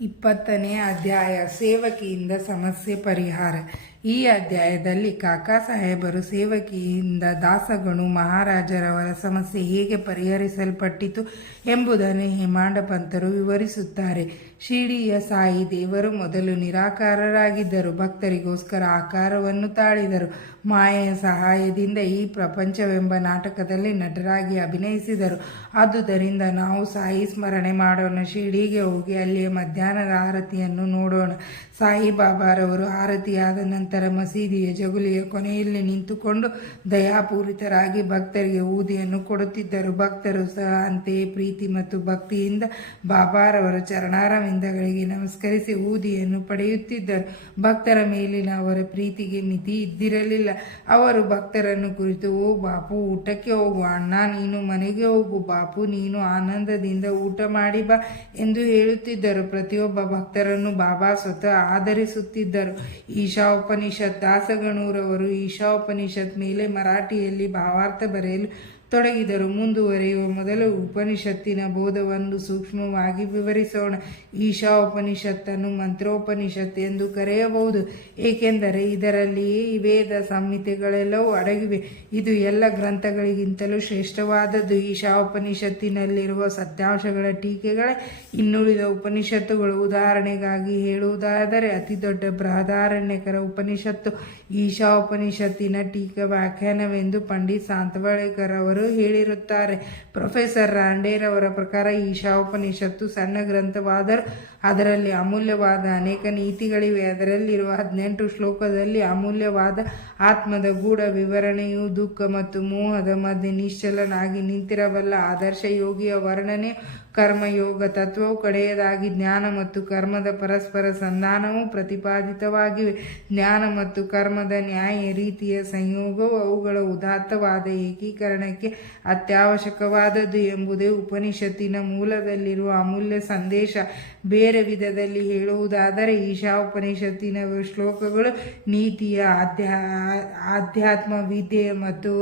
20ನೇ ಅಧ್ಯಾಯ ಸೇವಕಿಯಿಂದ ಸಮಸ್ಯೆ ಪರಿಹಾರ. ಈ ಅಧ್ಯಾಯದಲ್ಲಿ ಕಾಕಾ ಸಾಹೇಬರು ಸೇವಕಿಯಿಂದ ದಾಸಗಣು ಮಹಾರಾಜರವರ ಸಮಸ್ಯೆ ಹೇಗೆ ಪರಿಹರಿಸಲ್ಪಟ್ಟಿತು ಎಂಬುದನ್ನು ಹೇಮಾಂಡ ಪಂತರು ವಿವರಿಸುತ್ತಾರೆ. ಶಿರಡಿಯ ಸಾಯಿ ದೇವರು ಮೊದಲು ನಿರಾಕಾರರಾಗಿದ್ದರು. ಭಕ್ತರಿಗೋಸ್ಕರ ಆಕಾರವನ್ನು ತಾಳಿದರು. ಮಾಯೆಯ ಸಹಾಯದಿಂದ ಈ ಪ್ರಪಂಚವೆಂಬ ನಾಟಕದಲ್ಲಿ ನಟರಾಗಿ ಅಭಿನಯಿಸಿದರು. ಆದುದರಿಂದ ನಾವು ಸಾಯಿ ಸ್ಮರಣೆ ಮಾಡೋಣ. ಶಿರಡಿಗೆ ಹೋಗಿ ಅಲ್ಲಿಯ ಮಧ್ಯಾಹ್ನದ ಆರತಿಯನ್ನು ನೋಡೋಣ. ಸಾಯಿಬಾಬಾರವರು ಆರತಿಯಾದ ನಂತರ ಮಸೀದಿಯ ಜಗುಲಿಯ ಕೊನೆಯಲ್ಲಿ ನಿಂತುಕೊಂಡು ದಯಾಪೂರಿತರಾಗಿ ಭಕ್ತರಿಗೆ ಊದಿಯನ್ನು ಕೊಡುತ್ತಿದ್ದರು. ಭಕ್ತರು ಸಹ ಅಂತೆಯೇ ಪ್ರೀತಿ ಮತ್ತು ಭಕ್ತಿಯಿಂದ ಬಾಬಾರವರ ಚರಣಾರವಿಂದಗಳಿಗೆ ನಮಸ್ಕರಿಸಿ ಊದಿಯನ್ನು ಪಡೆಯುತ್ತಿದ್ದರು. ಭಕ್ತರ ಮೇಲಿನ ಅವರ ಪ್ರೀತಿಗೆ ಮಿತಿ ಇದ್ದಿರಲಿಲ್ಲ. ಅವರು ಭಕ್ತರನ್ನು ಕುರಿತು, ಓ ಬಾಪು, ಊಟಕ್ಕೆ ಹೋಗು, ಅಣ್ಣ ನೀನು ಮನೆಗೆ ಹೋಗು, ಬಾಪು ನೀನು ಆನಂದದಿಂದ ಊಟ ಮಾಡಿ ಬಾ ಎಂದು ಹೇಳುತ್ತಿದ್ದರು. ಪ್ರತಿಯೊಬ್ಬ ಭಕ್ತರನ್ನು ಬಾಬಾ ಸ್ವತಃ ಆಧರಿಸುತ್ತಿದ್ದರು. ಈಶಾಉಪನಿಷತ್. ದಾಸಗಣೂರವರು ಈಶಾಉಪನಿಷತ್ ಮೇಲೆ ಮರಾಠಿಯಲ್ಲಿ ಭಾವಾರ್ಥ ಬರೆಯಲು ತೊಡಗಿದರು. ಮುಂದುವರಿಯುವ ಮೊದಲು ಉಪನಿಷತ್ತಿನ ಬೋಧವನ್ನು ಸೂಕ್ಷ್ಮವಾಗಿ ವಿವರಿಸೋಣ. ಈಶಾ ಉಪನಿಷತ್ತನ್ನು ಮಂತ್ರೋಪನಿಷತ್ ಎಂದು ಕರೆಯಬಹುದು, ಏಕೆಂದರೆ ಇದರಲ್ಲಿಯೇ ವೇದ ಸಂಹಿತೆಗಳೆಲ್ಲವೂ ಅಡಗಿವೆ. ಇದು ಎಲ್ಲ ಗ್ರಂಥಗಳಿಗಿಂತಲೂ ಶ್ರೇಷ್ಠವಾದದ್ದು. ಈಶಾ ಉಪನಿಷತ್ತಿನಲ್ಲಿರುವ ಸತ್ಯಾಂಶಗಳ ಟೀಕೆಗಳೇ ಇನ್ನುಳಿದ ಉಪನಿಷತ್ತುಗಳು. ಉದಾಹರಣೆಗಾಗಿ ಹೇಳುವುದಾದರೆ ಅತಿದೊಡ್ಡ ಬೃಹದಾರಣ್ಯಕರ ಉಪನಿಷತ್ತು ಈಶಾ ಉಪನಿಷತ್ತಿನ ಟೀಕಾ ವ್ಯಾಖ್ಯಾನವೆಂದು ಪಂಡಿತ್ ಸಾಂತವಳೇಕರ್ ಅವರು ಹೇಳಿರುತ್ತಾರೆ. ಪ್ರೊಫೆಸರ್ ರಾಂಡೇರ್ ಅವರ ಪ್ರಕಾರ ಈಶಾ ಉಪನಿಷತ್ತು ಸಣ್ಣ ಗ್ರಂಥವಾದರೂ ಅದರಲ್ಲಿ ಅಮೂಲ್ಯವಾದ ಅನೇಕ ನೀತಿಗಳಿವೆ. ಅದರಲ್ಲಿರುವ 18 ಶ್ಲೋಕದಲ್ಲಿ ಅಮೂಲ್ಯವಾದ ಆತ್ಮದ ಗೂಢ ವಿವರಣೆಯು ದುಃಖ ಮತ್ತು ಮೋಹದ ಮಧ್ಯೆ ನಿಶ್ಚಲನಾಗಿ ನಿಂತಿರಬಲ್ಲ ಆದರ್ಶ ಯೋಗಿಯ ವರ್ಣನೆ, ಕರ್ಮಯೋಗ ತತ್ವವು, ಕಡೆಯದಾಗಿ ಜ್ಞಾನ ಮತ್ತು ಕರ್ಮದ ಪರಸ್ಪರ ಸಂಧಾನವು ಪ್ರತಿಪಾದಿತವಾಗಿವೆ. ಜ್ಞಾನ ಮತ್ತು ಕರ್ಮದ ನ್ಯಾಯ ರೀತಿಯ ಸಂಯೋಗವು ಅವುಗಳ ಉದಾತ್ತವಾದ ಏಕೀಕರಣಕ್ಕೆ ಅತ್ಯವಶ್ಯಕವಾದದ್ದು ಎಂಬುದೇ ಉಪನಿಷತ್ತಿನ ಮೂಲದಲ್ಲಿರುವ ಅಮೂಲ್ಯ ಸಂದೇಶ. ಬೇರೆ ವಿಧದಲ್ಲಿ ಹೇಳುವುದಾದರೆ ಈಶಾ ಉಪನಿಷತ್ತಿನ ಶ್ಲೋಕಗಳು ನೀತಿಯ, ಆಧ್ಯಾತ್ಮ ವಿದ್ಯೆ ಮತ್ತು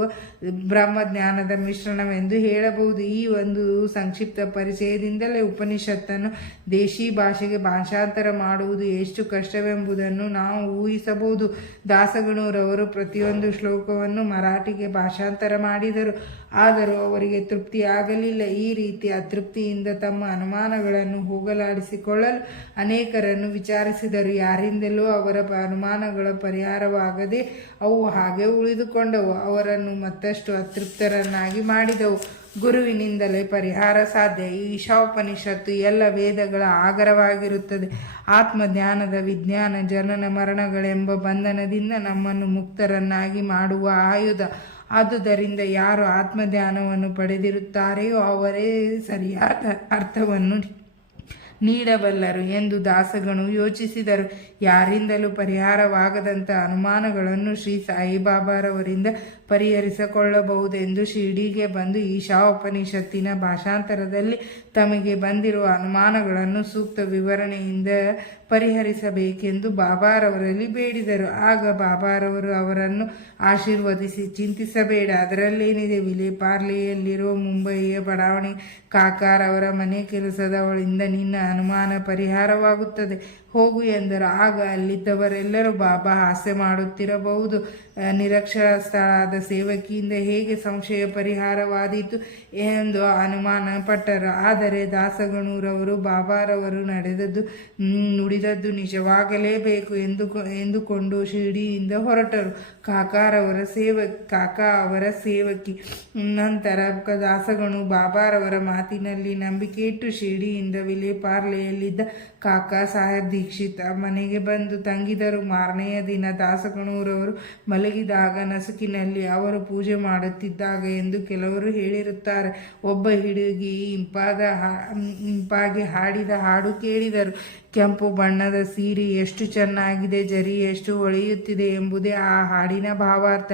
ಬ್ರಹ್ಮಜ್ಞಾನದ ಮಿಶ್ರಣವೆಂದು ಹೇಳಬಹುದು. ಈ ಒಂದು ಸಂಕ್ಷಿಪ್ತ ಪರಿಚಯದಿಂದಲೇ ಉಪನಿಷತ್ತನ್ನು ದೇಶಿ ಭಾಷೆಗೆ ಭಾಷಾಂತರ ಮಾಡುವುದು ಎಷ್ಟು ಕಷ್ಟವೆಂಬುದನ್ನು ನಾವು ಊಹಿಸಬಹುದು. ದಾಸಗಣೂರವರು ಪ್ರತಿಯೊಂದು ಶ್ಲೋಕವನ್ನು ಮರಾಠಿಗೆ ಭಾಷಾಂತರ ಮಾಡಿದರು. ಆದರೂ ಅವರಿಗೆ ತೃಪ್ತಿಯಾಗಲಿಲ್ಲ. ಈ ರೀತಿ ಅತೃಪ್ತಿಯಿಂದ ತಮ್ಮ ಅನುಮಾನಗಳನ್ನು ಹೋಗಲಾಡಿಸಿಕೊಳ್ಳಲು ಅನೇಕರನ್ನು ವಿಚಾರಿಸಿದರು. ಯಾರಿಂದಲೂ ಅವರ ಅನುಮಾನಗಳ ಪರಿಹಾರವಾಗದೆ ಅವು ಹಾಗೆ ಉಳಿದುಕೊಂಡವು. ಅವರನ್ನು ಮತ್ತಷ್ಟು ಅತೃಪ್ತರನ್ನಾಗಿ ಮಾಡಿದವು. ಗುರುವಿನಿಂದಲೇ ಪರಿಹಾರ ಸಾಧ್ಯ. ಈಶಾಉಪನಿಷತ್ತು ಎಲ್ಲ ವೇದಗಳ ಆಗರವಾಗಿರುತ್ತದೆ. ಆತ್ಮಜ್ಞಾನದ ವಿಜ್ಞಾನ ಜನನ ಮರಣಗಳೆಂಬ ಬಂಧನದಿಂದ ನಮ್ಮನ್ನು ಮುಕ್ತರನ್ನಾಗಿ ಮಾಡುವ ಆಯುಧ. ಆದುದರಿಂದ ಯಾರು ಆತ್ಮಜ್ಞಾನವನ್ನು ಪಡೆದಿರುತ್ತಾರೆಯೋ ಅವರೇ ಸರಿಯಾದ ಅರ್ಥವನ್ನು ನೀಡಬಲ್ಲರು ಎಂದು ದಾಸಗಣು ಯೋಚಿಸಿದರು. ಯಾರಿಂದಲೂ ಪರಿಹಾರವಾಗದಂಥ ಅನುಮಾನಗಳನ್ನು ಶ್ರೀ ಸಾಯಿಬಾಬಾರವರಿಂದ ಪರಿಹರಿಸಿಕೊಳ್ಳಬಹುದೆಂದು ಶಿರಡಿಗೆ ಬಂದು ಈಶಾ ಉಪನಿಷತ್ತಿನ ಭಾಷಾಂತರದಲ್ಲಿ ತಮಗೆ ಬಂದಿರುವ ಅನುಮಾನಗಳನ್ನು ಸೂಕ್ತ ವಿವರಣೆಯಿಂದ ಪರಿಹರಿಸಬೇಕೆಂದು ಬಾಬಾರವರಲ್ಲಿ ಬೇಡಿದರು. ಆಗ ಬಾಬಾರವರು ಅವರನ್ನು ಆಶೀರ್ವದಿಸಿ, ಚಿಂತಿಸಬೇಡ, ಅದರಲ್ಲೇನಿದೆ, ವಿಲೇಪಾರ್ಲೆಯಲ್ಲಿರುವ ಮುಂಬಯಿಯ ಬಡಾವಣೆ ಕಾಕಾರವರ ಮನೆ ಕೆಲಸದವಳಿಂದ ನಿನ್ನ ಅನುಮಾನ ಪರಿಹಾರವಾಗುತ್ತದೆ, ಹೋಗು ಎಂದರು. ಆಗ ಅಲ್ಲಿದ್ದವರೆಲ್ಲರೂ ಬಾಬಾ ಹಾಸ್ಯ ಮಾಡುತ್ತಿರಬಹುದು, ನಿರಕ್ಷರಸ್ಥಳಾದ ಸೇವಕಿಯಿಂದ ಹೇಗೆ ಸಂಶಯ ಪರಿಹಾರವಾದೀತು ಎಂದು ಅನುಮಾನ ಪಟ್ಟರು. ಆದರೆ ದಾಸಗಣೂರವರು ಬಾಬಾರವರು ನುಡಿದದ್ದು ನಿಜವಾಗಲೇಬೇಕು ಎಂದುಕೊಂಡು ಶಿರಡಿಯಿಂದ ಹೊರಟರು. ಕಾಕಾ ಅವರ ಸೇವಕಿ. ನಂತರ ದಾಸಗಣು ಬಾಬಾರವರ ಮಾತಿನಲ್ಲಿ ನಂಬಿಕೆ ಇಟ್ಟು ಶಿರಡಿಯಿಂದ ವಿಲೇಪಾರ್ಲೆಯಲ್ಲಿದ್ದ ಕಾಕಾ ಸಾಹೇಬ್ ದೀಕ್ಷಿತ್ ಮನೆಗೆ ಬಂದು ತಂಗಿದರು. ಮಾರನೆಯ ದಿನ ದಾಸಗಣೂರವರು ಮಲಗಿದಾಗ ನಸುಕಿನಲ್ಲಿ ಅವರು ಪೂಜೆ ಮಾಡುತ್ತಿದ್ದಾಗ ಎಂದು ಕೆಲವರು ಹೇಳಿರುತ್ತಾರೆ, ಒಬ್ಬ ಹುಡುಗಿ ಇಂಪಾಗಿ ಹಾಡಿದ ಹಾಡು ಕೇಳಿದರು. ಕೆಂಪು ಬಣ್ಣದ ಸೀರೆ ಎಷ್ಟು ಚೆನ್ನಾಗಿದೆ, ಜರಿ ಎಷ್ಟು ಹೊಳೆಯುತ್ತಿದೆ ಎಂಬುದೇ ಆ ಹಾಡಿನ ಭಾವಾರ್ಥ.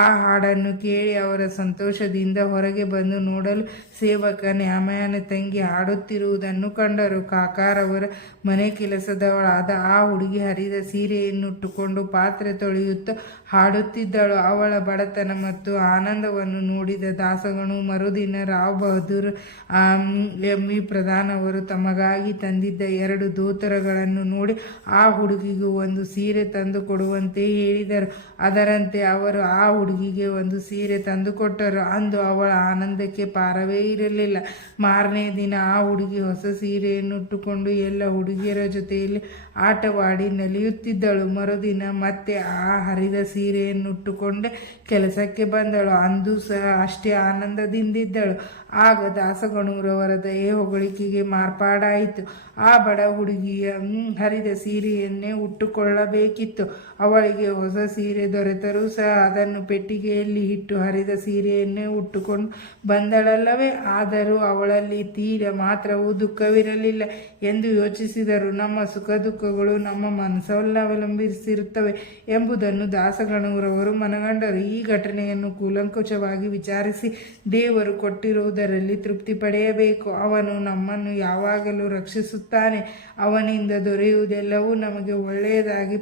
ಆ ಹಾಡನ್ನು ಕೇಳಿ ಅವರ ಸಂತೋಷದಿಂದ ಹೊರಗೆ ಬಂದು ನೋಡಲು ಸೇವಕ ನ್ಯಾಮಯನ ತಂಗಿ ಹಾಡುತ್ತಿರುವುದನ್ನು ಕಂಡರು. ಕಾಕಾರವರ ಮನೆ ಕೆಲಸದ ಕೆಲಸದವಳಾದ ಆ ಹುಡುಗಿ ಹರಿದ ಸೀರೆಯನ್ನುಟ್ಟುಕೊಂಡು ಪಾತ್ರೆ ತೊಳೆಯುತ್ತಾ ಹಾಡುತ್ತಿದ್ದಳು. ಅವಳ ಬಡತನ ಮತ್ತು ಆನಂದವನ್ನು ನೋಡಿದ ದಾಸಗಣು ಮರುದಿನ ರಾವ್ ಬಹದ್ದೂರ್ ಎಂಬಿ ಪ್ರಧಾನವರು ತಮಗಾಗಿ ತಂದಿದ್ದ 2 ಧೋತರಗಳನ್ನು ನೋಡಿ ಆ ಹುಡುಗಿಗೂ ಒಂದು ಸೀರೆ ತಂದು ಕೊಡುವಂತೆ ಹೇಳಿದರು. ಅದರಂತೆ ಅವರು ಆ ಹುಡುಗಿಗೆ ಒಂದು ಸೀರೆ ತಂದುಕೊಟ್ಟರು. ಅಂದು ಅವಳ ಆನಂದಕ್ಕೆ ಪಾರವೇ ಇರಲಿಲ್ಲ. ಮಾರನೇ ದಿನ ಆ ಹುಡುಗಿ ಹೊಸ ಸೀರೆಯನ್ನುಟ್ಟುಕೊಂಡು ಎಲ್ಲ ಹುಡುಗಿಯರ ಜೊತೆಯಲ್ಲಿ ಆಟವಾಡಿ ನಲಿಯುತ್ತಿದ್ದಳು. ಮರುದಿನ ಮತ್ತೆ ಆ ಹರಿದ ಸೀರೆಯನ್ನುಟ್ಟುಕೊಂಡೆ ಕೆಲಸಕ್ಕೆ ಬಂದಳು. ಅಂದು ಸಹ ಅಷ್ಟೇ ಆನಂದದಿಂದಿದ್ದಳು. ಆಗ ದಾಸಗಣೂರವರ ದಯೆ ಹೊಗಳಿಕೆಗೆ ಮಾರ್ಪಾಡಾಯಿತು. ಆ ಬಡ ಹುಡುಗಿಯ ಹರಿದ ಸೀರೆಯನ್ನೇ ಉಟ್ಟುಕೊಳ್ಳಬೇಕಿತ್ತು. ಅವಳಿಗೆ ಹೊಸ ಸೀರೆ ದೊರೆತರೂ ಸಹ ಅದನ್ನು ಪೆಟ್ಟಿಗೆಯಲ್ಲಿ ಇಟ್ಟು ಹರಿದ ಸೀರೆಯನ್ನೇ ಉಟ್ಟುಕೊಂಡು ಬಂದಳಲ್ಲವೇ. ಆದರೂ ಅವಳಲ್ಲಿ ತೀರ ಮಾತ್ರವೂ ದುಃಖವಿರಲಿಲ್ಲ ಎಂದು ಯೋಚಿಸಿದರು. ನಮ್ಮ ಸುಖ ದುಃಖಗಳು ನಮ್ಮ ಮನಸ್ಸನ್ನವಲಂಬಿಸಿರುತ್ತವೆ ಎಂಬುದನ್ನು ದಾಸಗಣೂರವರು ಮನಗಂಡರು. ಈ ಘಟನೆಯನ್ನು ಕೂಲಂಕುಷವಾಗಿ ವಿಚಾರಿಸಿ ದೇವರು ಕೊಟ್ಟಿರುವುದರಲ್ಲಿ ತೃಪ್ತಿ ಪಡೆಯಬೇಕು. ಅವನು ನಮ್ಮನ್ನು ಯಾವಾಗಲೂ ರಕ್ಷಿಸುತ್ತಾನೆ. ಅವನಿಂದ ದೊರೆಯುವುದೆಲ್ಲವೂ ನಮಗೆ ಒಳ್ಳೆಯದಾಗಿ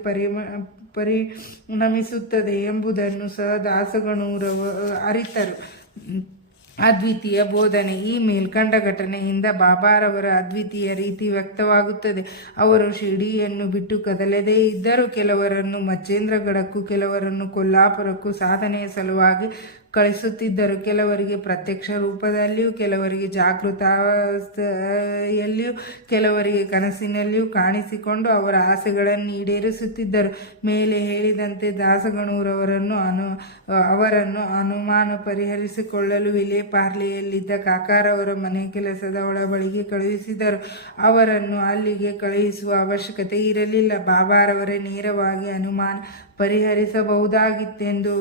ಪರಿಣಮಿಸುತ್ತದೆ ಎಂಬುದನ್ನು ಸಹ ದಾಸಗಣೂರವರು ಅರಿತರು. ಅದ್ವಿತೀಯ ಬೋಧನೆ. ಈ ಮೇಲ್ಕಂಡ ಘಟನೆಯಿಂದ ಬಾಬಾರವರ ಅದ್ವಿತೀಯ ರೀತಿ ವ್ಯಕ್ತವಾಗುತ್ತದೆ. ಅವರು ಶಿರ್ಡಿಯನ್ನು ಬಿಟ್ಟು ಕದಲದೇ ಇದ್ದರೂ ಕೆಲವರನ್ನು ಮಚ್ಚೇಂದ್ರಗಢಕ್ಕೂ ಕೆಲವರನ್ನು ಕೊಲ್ಲಾಪುರಕ್ಕೂ ಸಾಧನೆಯ ಸಲುವಾಗಿ ಕಳಿಸುತ್ತಿದ್ದರು. ಕೆಲವರಿಗೆ ಪ್ರತ್ಯಕ್ಷ ರೂಪದಲ್ಲಿಯೂ, ಕೆಲವರಿಗೆ ಜಾಗೃತಾವಸ್ಥೆಯಲ್ಲಿಯೂ, ಕೆಲವರಿಗೆ ಕನಸಿನಲ್ಲಿಯೂ ಕಾಣಿಸಿಕೊಂಡು ಅವರ ಆಸೆಗಳನ್ನು ಈಡೇರಿಸುತ್ತಿದ್ದರು. ಮೇಲೆ ಹೇಳಿದಂತೆ ದಾಸಗಣೂರವರನ್ನು ಅವರನ್ನು ಅನುಮಾನ ಪರಿಹರಿಸಿಕೊಳ್ಳಲು ವಿಲೇಪಾರ್ಲೆಯಲ್ಲಿದ್ದ ಕಾಕಾರವರ ಮನೆ ಕೆಲಸದವಳ ಬಳಿಗೆ ಕಳುಹಿಸಿದರು. ಅವರನ್ನು ಅಲ್ಲಿಗೆ ಕಳುಹಿಸುವ ಅವಶ್ಯಕತೆ ಇರಲಿಲ್ಲ. ಬಾಬಾರವರೇ ನೇರವಾಗಿ ಅನುಮಾನ ಪರಿಹರಿಸಬಹುದಾಗಿತ್ತೆಂದು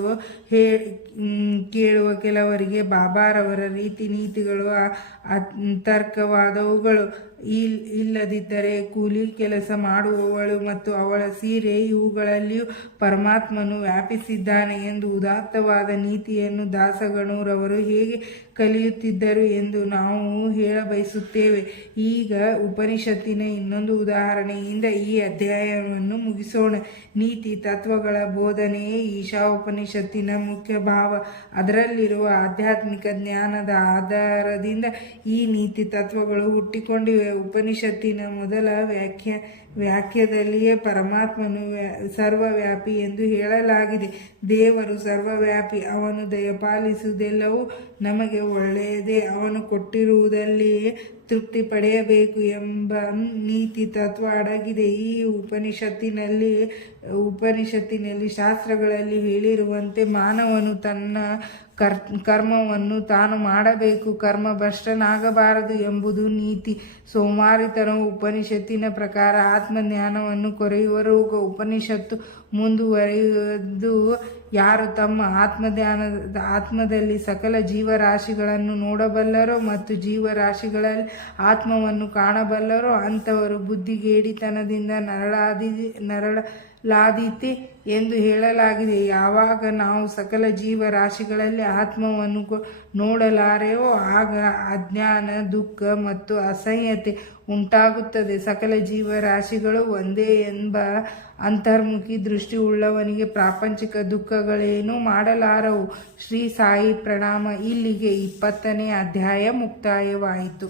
ಕೇಳುವ ಕೆಲವರಿಗೆ ಬಾಬಾರವರ ರೀತಿ ನೀತಿಗಳು ತರ್ಕವಾದವುಗಳು. ಇಲ್ಲದಿದ್ದರೆ ಕೂಲಿ ಕೆಲಸ ಮಾಡುವವಳು ಮತ್ತು ಅವಳ ಸೀರೆ ಇವುಗಳಲ್ಲಿಯೂ ಪರಮಾತ್ಮನು ವ್ಯಾಪಿಸಿದ್ದಾನೆ ಎಂದು ಉದಾತ್ತವಾದ ನೀತಿಯನ್ನು ದಾಸಗಣೂರವರು ಹೇಗೆ ಕಲಿಯುತ್ತಿದ್ದರು ಎಂದು ನಾವು ಹೇಳಬಯಸುತ್ತೇವೆ. ಈಗ ಉಪನಿಷತ್ತಿನ ಇನ್ನೊಂದು ಉದಾಹರಣೆಯಿಂದ ಈ ಅಧ್ಯಾಯವನ್ನು ಮುಗಿಸೋಣ. ನೀತಿ ತತ್ವಗಳ ಬೋಧನೆಯೇ ಈಶಾಉಪನಿಷತ್ತಿನ ಮುಖ್ಯ ಭಾವ. ಅದರಲ್ಲಿರುವ ಆಧ್ಯಾತ್ಮಿಕ ಜ್ಞಾನದ ಆಧಾರದಿಂದ ಈ ನೀತಿ ತತ್ವಗಳು ಹುಟ್ಟಿಕೊಂಡಿವೆ. ಉಪನಿಷತ್ತಿನ ಮೊದಲ ವಾಕ್ಯದಲ್ಲಿಯೇ ಪರಮಾತ್ಮನು ಸರ್ವವ್ಯಾಪಿ ಎಂದು ಹೇಳಲಾಗಿದೆ. ದೇವರು ಸರ್ವವ್ಯಾಪಿ. ಅವನು ದಯಪಾಲಿಸುವುದೆಲ್ಲವೂ ನಮಗೆ ಒಳ್ಳೆಯದೇ. ಅವನು ಕೊಟ್ಟಿರುವುದಲ್ಲಿಯೇ ತೃಪ್ತಿ ಪಡೆಯಬೇಕು ಎಂಬ ನೀತಿ ತತ್ವ ಅಡಗಿದೆ ಈ ಉಪನಿಷತ್ತಿನಲ್ಲಿ ಶಾಸ್ತ್ರಗಳಲ್ಲಿ ಹೇಳಿರುವಂತೆ ಮಾನವನು ತನ್ನ ಕರ್ಮವನ್ನು ತಾನು ಮಾಡಬೇಕು, ಕರ್ಮಭ್ರಷ್ಟನಾಗಬಾರದು ಎಂಬುದು ನೀತಿ. ಸೋಮಾರಿತನವು ಉಪನಿಷತ್ತಿನ ಪ್ರಕಾರ ಆತ್ಮಜ್ಞಾನವನ್ನು ಕೊರೆಯುವ ರೋಗ. ಉಪನಿಷತ್ತು ಮುಂದುವರಿಯುವುದು ಯಾರು ತಮ್ಮ ಆತ್ಮದಲ್ಲಿ ಸಕಲ ಜೀವರಾಶಿಗಳನ್ನು ನೋಡಬಲ್ಲರೋ ಮತ್ತು ಜೀವರಾಶಿಗಳಲ್ಲಿ ಆತ್ಮವನ್ನು ಕಾಣಬಲ್ಲರೋ ಅಂಥವರು ಬುದ್ಧಿಗೇಡಿತನದಿಂದ ನರಳಲಾದೀತೆ ಎಂದು ಹೇಳಲಾಗಿದೆ. ಯಾವಾಗ ನಾವು ಸಕಲ ಜೀವರಾಶಿಗಳಲ್ಲಿ ಆತ್ಮವನ್ನು ನೋಡಲಾರೆವೋ ಆಗ ಅಜ್ಞಾನ, ದುಃಖ ಮತ್ತು ಅಸಹ್ಯತೆ ಉಂಟಾಗುತ್ತದೆ. ಸಕಲ ಜೀವರಾಶಿಗಳು ಒಂದೇ ಎಂಬ ಅಂತರ್ಮುಖಿ ದೃಷ್ಟಿ ಉಳ್ಳವನಿಗೆ ಪ್ರಾಪಂಚಿಕ ದುಃಖಗಳೇನೂ ಮಾಡಲಾರವು. ಶ್ರೀ ಸಾಯಿ ಪ್ರಣಾಮ. ಇಲ್ಲಿಗೆ 20ನೇ ಅಧ್ಯಾಯ ಮುಕ್ತಾಯವಾಯಿತು.